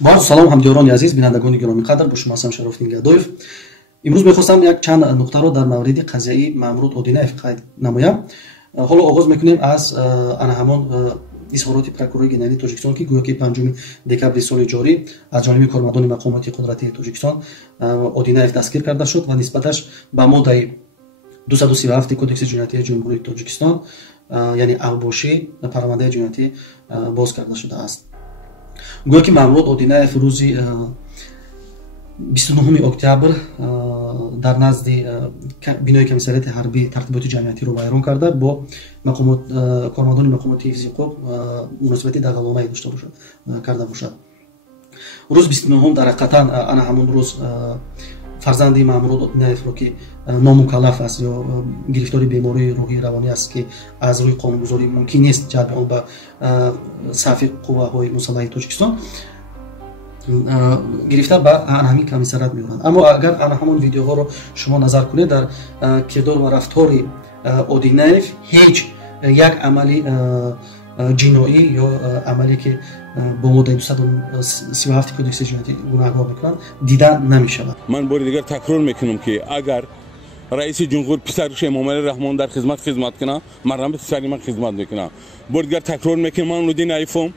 با سلام همدیگران عزیز بینندگان گرامی قدر، با شما هستم شرافدین گدایف. امروز می‌خواستم یک چند نکته را در مورد قضیه مامرود اودینایف قید نمایم. حالا آغاز می‌کنیم از آن همان اظهارات پروکورور گنرالی تاجیکستان که گویا که 5 دکبر سال جاری از جانب کارمندان مقامات قدرتی تاجیکستان اودینایف دستگیر کرده شد و نسبتش به ماده 237 کدکس جنایتی جمهوری تاجیکستان یعنی اوباشی پرونده جنایتی باز کرده شده است. گویا که مامرود اودینایف روزی 29 اکتبر در نزد بینای کمیساریات حربی ترتیبات جمعیتی رو ویران کرده با کارمندان مقامات حفظ حقوق مناسبتی دغلانه داشته باشد کرده باشد. روز 29 در حقیقت انا همون روز فرزندی مامرود اودینایف رو که نامکلف است یا گرفتاری بیماری روحی روانی است که از روی قانونگذاری ممکن نیست جلب آن به صف قوه‌های مسلح تاجیکستان گرفتار به همین کمیساریات می‌آورند. اما اگر آن همون ویدیوها رو شما نظر کنید در کردار و رفتار اودینایف هیچ یک عملی جنایی یا عملی که با ماده 237 کدکس جنایتی گناهکار میکنند دیده نمی‌شود. من بار دیگر تکرار میکنم که اگر رئیس جمهور پسرش امام علی رحمان در خدمت کنه، من پسری من خدمت میکنم. بار دیگر تکرار میکنم من اودینایفم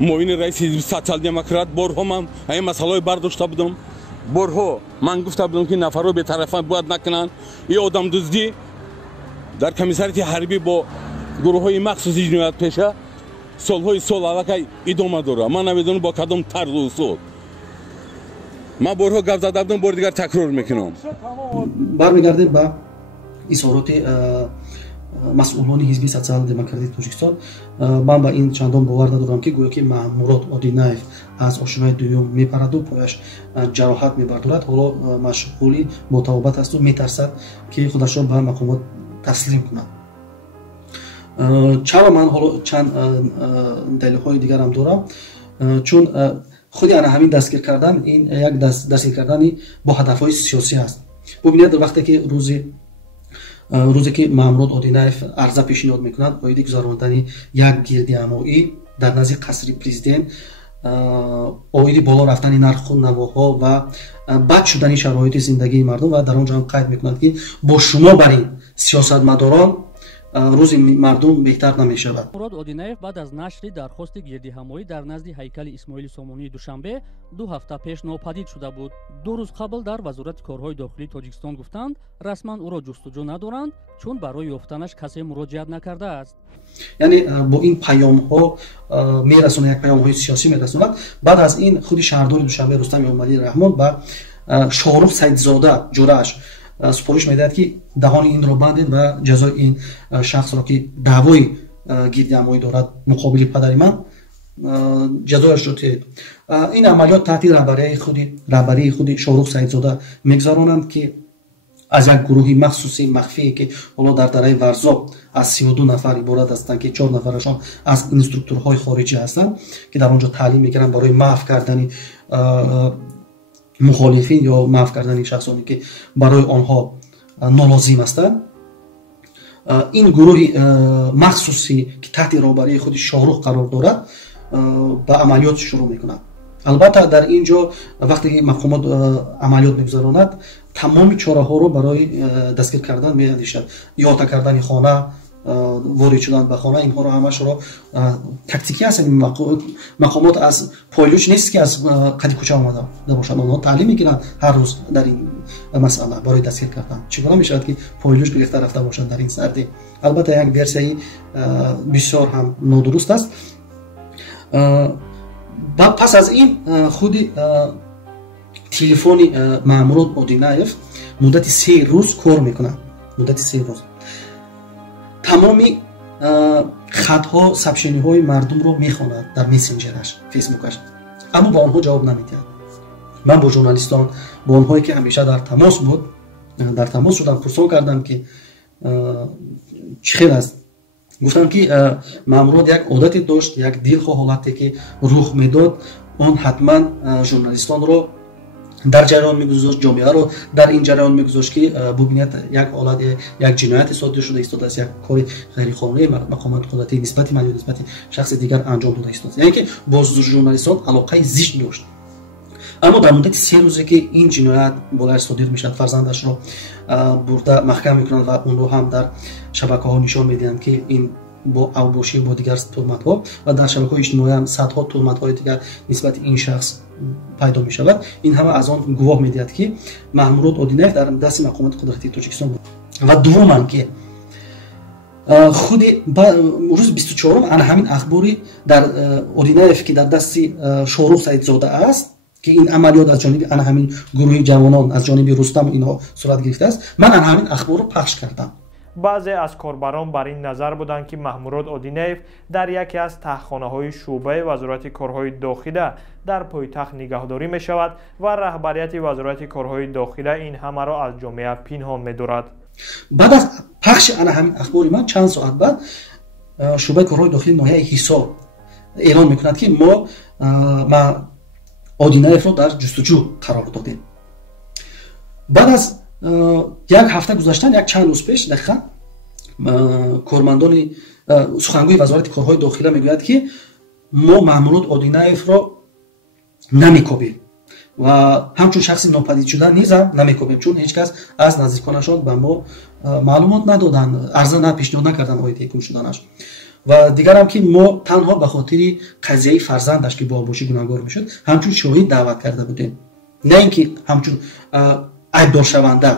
معاون رئیس حزب سوسیال دموکرات بارها من این مسئله برداشته بودم. بارها من گفته بودم که نفرها به طرفان باید نکنن. این آدم دزدی در کمیساریات حربی با گروه‌های مخصوص جنایت پیشه سالهای سال علاقه ادامه داره. من نمیدونم با کدام طرز و اصول. من بارها گفته زده بودم، بار دیگر تکرار میکنم. برمیگردیم به اظهارات مسئولان حزب سوسیال دموکراتی تاجیکستان. من با این چندان باور ندارم که گویا که مامرود اودینایف از آشنای دوم میپرد و پایش جراحت میبردارد. حالا مشغولی مطابقت است و میترسد که خودش را به مقامات تسلیم کند. چرا من حالا چند دلیل‌های دیگر هم دارم، چون خودی انا همین دستگیر کردن این یک دستگیر کردنی با هدف‌های سیاسی است. ببینید وقتی که روزی که مامرود اودینایف عرضه پیشنهاد میکند باید گذراندن یک گردهمایی در نزد قصر پرزیدنت، اوید بالا رفتن نرخ نواها و بد شدن شرایط زندگی مردم و در آنجا هم قید میکند که با شما برای سیاستمداران روز مردم بهتر نمی‌شود. مامرود اودینایف بعد از نشر درخواست گردهمایی در نزد هیکل اسماعیل سامونی دوشنبه 2 هفته پیش ناپدید شده بود. 2 روز قبل در وزارت کارهای داخلی تاجیکستان گفتند رسما او را جستجو ندارند چون برای یافتنش کسی مراجعت نکرده است. یعنی با این پیام‌ها میرسونه، یک پیام‌های سیاسی میرسوند. بعد از این خود شهردار دوشنبه رستم امام علی رحمان با شاهرخ سیدزاده جورش سپارش میدهد که دهان این را بندید و جزای این شخص را که دعوای گردهمایی دارد مقابل پدر من جزایش رو تهید. این عملیات تحت رهبری خود شاهرخ سیدزاده میگذرانند که از یک گروهی مخصوصی مخفی که حالا در دره ورزا از 32 نفر عبارت هستند که 4 نفرشان از اینستروکتورهای خارجی هستند که در آنجا تعلیم میگیرند برای محو کردن مخالفین یا محو کردن شخصانی که برای آنها نالازم هستند. این گروه مخصوصی که تحت رهبری خود شاهرخ قرار دارد به عملیات شروع میکنند. البته در اینجا وقتی که مقامات عملیات میگذراند تمام چاره‌ها رو برای دستگیر کردن میاندیشند، احاطه کردن خانه، وارد شدن به خانه، اینها رو همش رو تاکتیکی هست. مقامات از پایلوچ نیست که از قد کوچه آمده باشند، اونها تعلیم میگیرند هر روز در این مسئله برای دستگیر کردن. چگونه میشود که پایلوچ گرفته رفته باشند در این سردی؟ البته یک ورسیه بسیار هم نادرست است. پس از این خود تلفن مامرود اودینایف مدت 3 روز کار میکنه. مدت 3 روز تمامی خطها سبشنی های مردم رو میخواند در مسنجرش، فیسبوکش، اما با آنها جواب نمیدهد. من با ژورنالیستان، با آنهایی که همیشه در تماس شدم پرسان کردم که چه خیلی است. گفتم که مامرود یک عادتی داشت، یک دلخواه حالتی که رخ میداد، اون حتما ژورنالیستان رو дар ҷараён мегузошт, ҷомеаро дар ин ҷараён мегузошт ки бубинад як ҳолат як ҷинояте содир шуда истодаст, як кори ғайриқонунӣ мақомати қудрати нисбати ман ё нисбати шахси дигар анҷом дода истодаст, яъне ки бо журналистон алоқаи зишт дошт. аммо дар муддати 3 рӯзе ки ин ҷиноят болааш содир мешавад, фарзандашро бурда маҳкам мекунанд ва онро ҳам дар шабакаҳо нишон медиҳанд ки ин бо авбошӣ бо дигар тӯҳматҳо ва дар шабакаҳои иҷтимоӣ ҳам садҳо тӯҳматҳои дигар нисбати ин шахс пайдо мешавад. Ин ҳама аз он гувоҳ медиҳад ки Маҳмурод Одинаев дар дасти мақомати қудратии Тоҷикистон буд. Ва дуввуман ки худи рӯзи 24 ана ҳамин ахбори дар Одинаев ки дар дасти Шоҳрух Саидзода аст ки ин амалиёт аз ҷониби ана ҳамин гурӯҳи ҷавонон аз ҷониби Рустам инҳо сурат гирифтааст, ман ана ҳамин ахборро пахш кардам. баъзе аз корбарон бар ин назар буданд ки Маҳмурод Одинаев дар яке аз таҳхонаҳои шуъбаи Вазорати корҳои дохила дар пойтахт нигаҳдорӣ мешавад ва раҳбарияти Вазорати корҳои дохила ин ҳамаро аз ҷомеа пинҳон медорад. баъд аз пахши ана ҳамин ахбори ман чанд соат баъд шуъбаи корҳои дохилии ноҳияи Ҳисор эълон мекунад ки мо Одинаевро дар ҷустуҷӯ қарор додем. баъд аз як ҳафта гузаштан, як чанд рӯз пеш дақиқан кормандони сухангӯи Вазорати корҳои дохила мегӯяд ки мо Маҳмурод Одинаевро намекобем ва ҳамчун шахси нопадидшуда низам намекобем, чун ҳеҷ кас аз наздиконашон ба мо маълумот надоданд, арза пешниҳод накарданд оиди ҳукм шуданаш. ва дигарам ки мо танҳо ба хотири қазияи фарзандаш ки бо авбошӣ гунаҳгор мешуд ҳамчун шоҳид даъват карда будем, на ин ки ҳамчун айбдоршаванда.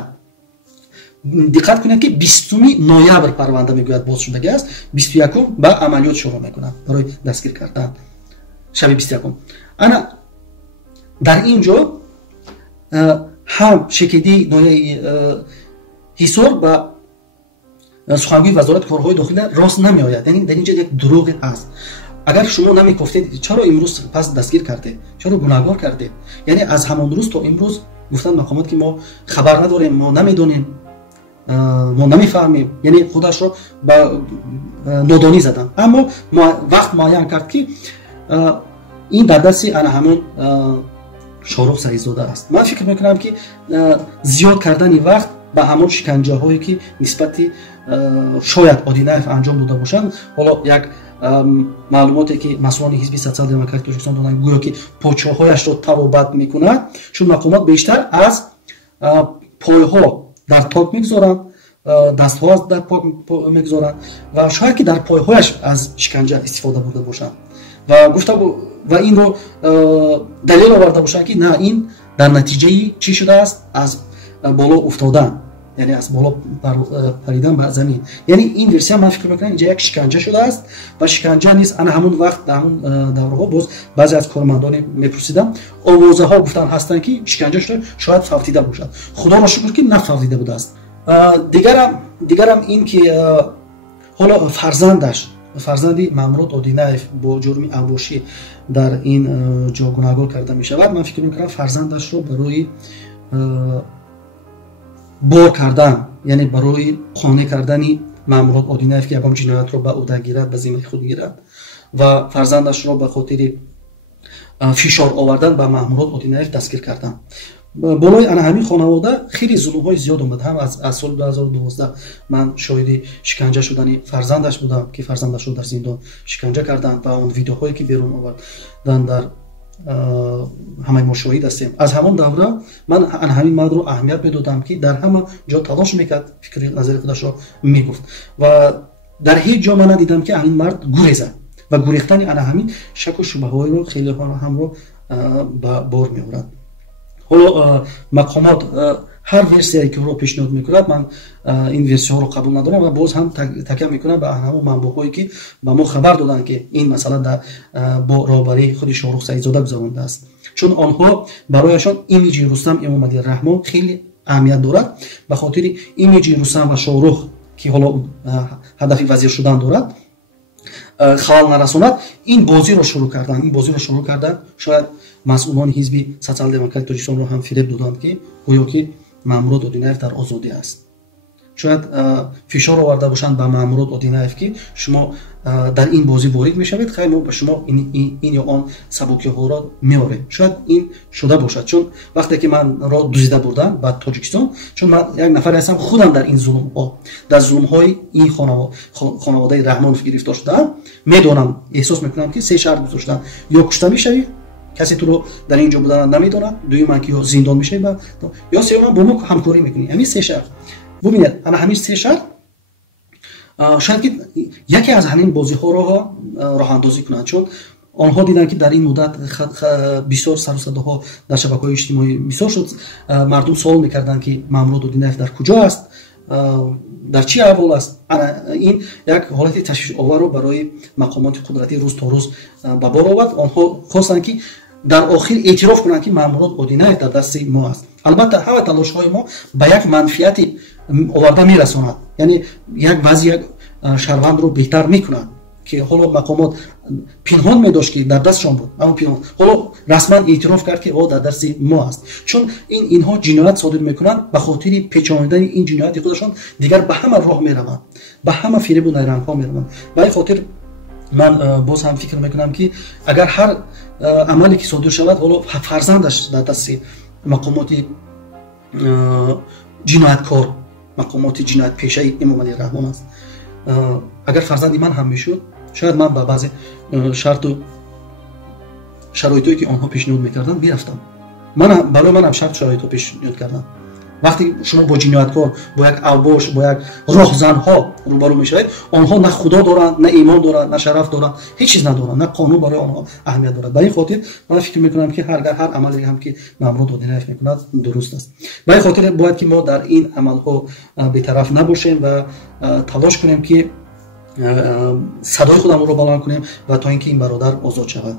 диққат кунед ки 20 ноябр парванда мегӯяд боз шудагӣ аст, 21 ба амалиёт шурӯъ мекунад барои дастгир кардан. шаби 21 ана дар ин ҷо ҳам шекедии ноҳияи Ҳисор ба сухангӯи Вазорати корҳои дохила рост намеояд, яъне дар ин ҷо як дурӯғе ҳаст. агар шумо намекуфтед чаро имрӯз пас дастгир кардед, чаро гунаҳгор кардед, яъне аз ҳамон рӯз то имрӯз гуфтанд мақомат ки мо хабар надорем, мо намедонем, мо намефаҳмем, яъне худашро ба нодонӣ заданд. аммо вақт муайян кард ки ин дар дасти ана ҳамон Шоҳрух Саидзода аст. ман фикр мекунам ки зиёд кардани вақт ба ҳамон шиканҷаҳое ки нисбати шояд Одинаев анҷом дода бошанд, ҳоло як маълумоте ки масъулони ҳизби социал-демократии Тоҷикистон доданд, гӯё ки подшоҳояшро табобат мекунад, чун мақомот бештар аз пойҳо дар ток мегзоранд, дастҳо дар пок мегзоранд ва шояд ки дар пойҳояш аз шиканҷа истифода бурда бошанд ва гуфта ва инро далел оварда бошанд ки на ин дар натиҷаи чӣ шудааст, аз боло уфтодан, яъне аз боло паридан ба замин. яъне ин версия ман фикр мекунам инҷа як шиканҷа шудааст ва шиканҷа низ ана ҳамон вақт дар ҳамон давраҳо боз баъзе аз кормандоне мепурсидам, овозаҳо гуфтанд ҳастанд ки шиканҷа шуда шояд фавтида бошад. худоро шукр ки на фавтида будааст. дигарам ин ки ҳоло фарзанди Маҳмурод Одинаев бо ҷурми авбошӣ дар ин ҷо гунаҳгор карда мешавад. ман фикр мекунам фарзандашро барои бор кардан, яъне барои қонеъ кардани Маҳмурод Одинаев ки ягон ҷиноятро ба ӯҳда гирад, ба зиммаи худ гирад ва фарзандашро ба хотири фишор овардан ба Маҳмурод Одинаев дастгир кардан. болои ана ҳамин хонавода хеле зулмҳои зиёд омад. ҳам аз соли 2012 ман шоҳиди шиканҷа шудани фарзандаш будам ки фарзандашро дар зиндон шиканҷа карданд ва он видеоҳое ки берун оварданд дар ҳамаи мо шоҳид ҳастем. аз ҳамон давра ман ана ҳамин мардро аҳамият медодам ки дар ҳама ҷо талош мекард, фикри назари худашро мегуфт ва дар ҳеҷ ҷо ман надидам ки ҳамин мард гурезад ва гурехтани ана ҳамин шаку шубҳаҳоро хеле ҳамро ба бор меорад. ҳоло мақомот ҳар версияе ки ӯро пешниҳод мекунад, ман ин версияҳоро қабул надорам ва боз ҳам такя мекунам ба ҳамон манбаъҳое ки ба мо хабар доданд ки ин масъала бо роҳбарии худи Шоҳрух Саидзода гузаронидааст, чун онҳо барояшон имиҷи Рустам Эмомалироҳмон хеле аҳамият дорад. ба хотири имиҷи Рустам ва Шоҳрух ки ҳоло ҳадафи вазир шудан дорад халал нарасонад, ин бозиро шурӯъ кардан. шояд масъулони ҳизби социал-демократии Тоҷикистонро ҳам фиреб доданд ки гӯё ки Маҳмурод Одинаев дар озодӣ аст. شاید فشار آورده باشند به مامورات ادینایف که شما در این بازی وارد میشوید، خیلی ما به شما این یا آن سبوکی ها را میاره. شاید این شده باشد، چون وقتی که من را دزدیده بردن به تاجیکستان، چون من یک نفر هستم خودم در این ظلم ها، در ظلم های این خانواده رحمانوف گرفتار شدم، میدونم، احساس میکنم که سه شرط گذاشتن: یا کشته میشوی، کسی تو رو در اینجا بودن نمیدونه، دوم که یا زندان میشی، یا سوم با ما همکاری میکنی. همین سه شرط. ببینید انا همین سه شرط شاید که یکی از همین بازی ها را راه اندازی کنند، چون آنها دیدن که در این مدت بسیار سر و صداها در شبکه‌های اجتماعی بسیار شد، مردم سوال میکردند که مامورات ادینایف در کجا است، در چی احوال است. این یک حالت تشویش آور رو برای مقامات قدرتی روز تا روز به بار آورد. آنها خواستند که در آخر اعتراف کنند که مامورات ادینایف در دست ما است. البته همه تلاش های ما به یک منفعتی آورده میرساند، یعنی یک وضع یک شهروند رو بهتر میکنند که حالا مقامات پنهان میداشت که در دستشان بود، اما پنهان حالا رسما اعتراف کرد که در دست ما است. چون اینها جنایت صادر میکنند، به خاطر پیچاندن این جنایت خودشان دیگر به همه راه میروند، به همه فریب و نیرنگ ها میروند. به این خاطر من باز هم فکر میکنم که اگر هر عملی که صادر شود، حالا فرزندش در دست مقامات جنایتکار، مقامات جنایت پیشه امام علی رحمان است، اگر فرزندی من هم میشد، شاید من با بعضی شرط و شرایطی که آنها پیشنهاد میکردن میرفتم. برای من هم شرط شرایط پیشنهاد کردم. وقتی شما با جنایتکار، با یک اوباش، با یک راهزن ها روبرو میشید، آنها نه خدا دارند، نه ایمان دارند، نه شرف دارند، هیچ چیز ندارند، نه قانون برای آنها اهمیت دارد. برای این خاطر من فکر میکنم که هر عملی هم که مامورات ادینایف میکند درست است. برای این خاطر باید که ما در این عمل ها بی‌طرف نباشیم و تلاش کنیم که صدای خودمون رو بلند کنیم و تا اینکه این برادر آزاد شود.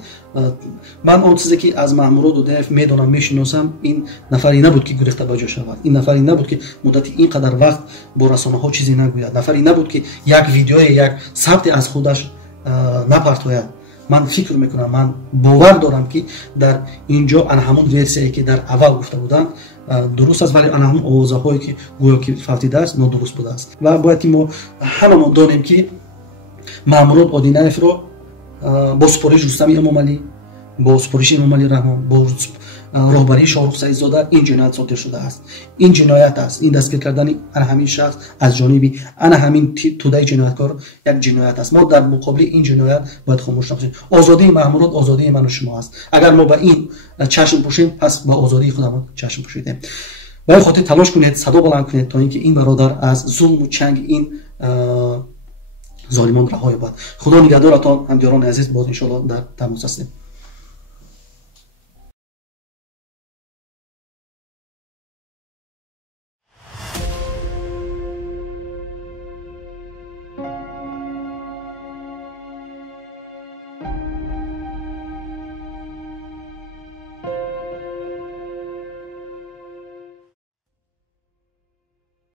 من اون چیزی که از مامورات ادینایف میدونم، میشناسم، این نفری نبود که گرفته به جا شود، این نفری نبود که مدت اینقدر وقت با رسانه ها چیزی نگوید، نفری نبود که یک ویدیو، یک ثبت از خودش نپرتاید. من فکر میکنم، من باور دارم که در اینجا انا همون ورسیایی که در اول گفته بودن درست است، ولی انا همون آوازه هایی که گویا که فوتیده است نادرست بوده است. و باید که ما هممون دانیم که مامورات ادینایف رو با سپارش رستم امام علی، با سپارش امام علی رحمان، با راهبری شاهرخ سعیدزاده این جنایت صادر شده است. این جنایت است، این دستگیر کردن انا همین شخص از جانب انا همین توده جنایتکار یک جنایت است. ما در مقابل این جنایت باید خاموش نباشیم. آزادی مامورات آزادی من و شما است. اگر ما به این چشم پوشیم، پس به آزادی خودمون چشم پوشیدیم. برای خاطر تلاش کنید، صدا بلند کنید تا اینکه این برادر از ظلم و چنگ این ظالمان رها یابد. خدا نگهدارتان. همدیران عزیز، باز ان شاء الله در تماس هستیم.